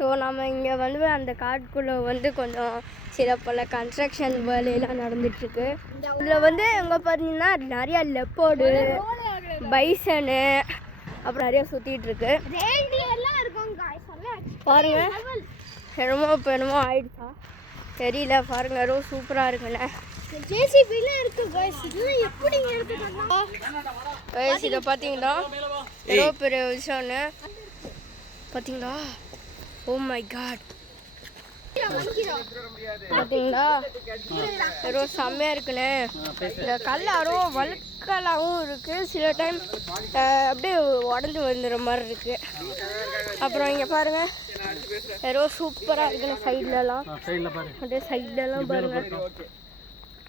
So நம்ம இங்கே வந்து அந்த காட்டுக்குள்ளே வந்து கொஞ்சம் சில பல கன்ஸ்ட்ரக்ஷன் வேலையெல்லாம் நடந்துகிட்ருக்கு. இதில் வந்து எங்கே பார்த்தீங்கன்னா நிறையா லெப்பர்டு, பைசனு அப்புறம் நிறையா சுற்றிட்டுருக்கு பாருங்க. என்னமோ ஆயிடுச்சா தெரியல. பாருங்க ரொம்ப சூப்பராக இருக்குண்ணே. இதை பார்த்தீங்கன்னா எவ்வளோ பெரிய விஷயம்னு பார்த்தீங்களா? ஓ மை காட், பார்த்தீங்களா ரொம்ப செம்மையாக இருக்குண்ணே. இந்த கல் ரொம்ப வழுக்கலாகவும் இருக்குது, சில டைம் அப்படியே உடஞ்சி வந்துடுற மாதிரி இருக்குது. அப்புறம் இங்கே பாருங்கள் ரொம்ப சூப்பராக இருக்குண்ணே. சைட்லலாம் அப்படியே சைட்லலாம் பாருங்கள்,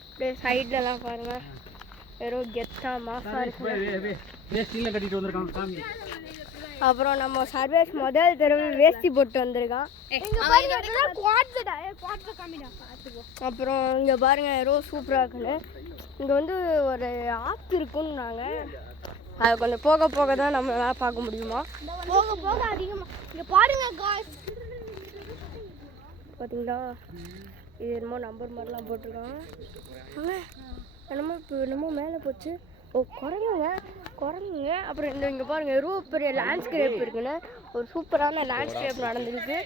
அப்படியே சைட்லலாம் பாருங்கள் ரொம்ப கெத்தாக மாசாக இருக்குது. அப்புறம் நம்ம சர்வேஷ் முதல் தடவை வேஷ்டி போட்டு வந்திருக்கான். அப்புறம் இங்கே பாருங்க ரொம்ப சூப்பராக இருக்குன்னு. இங்கே வந்து ஒரு ஆற்று இருக்குன்னாங்க, அது கொஞ்சம் போக போக தான் நம்மளால பார்க்க முடியுமா. போக போக அதிகமாக இங்கே பாருங்க பார்த்தீங்களா, இது என்னமோ நம்பர் மாதிரிலாம் போட்டிருக்காங்க. என்னமோ மேலே போச்சு. ஓ குரங்குங்க. அப்புறம் இங்கே பாருங்கள் எவ்வளோ பெரிய லேண்ட்ஸ்கேப் இருக்குன்னு. ஒரு சூப்பரான லேண்ட்ஸ்கேப் நடந்துருக்கு.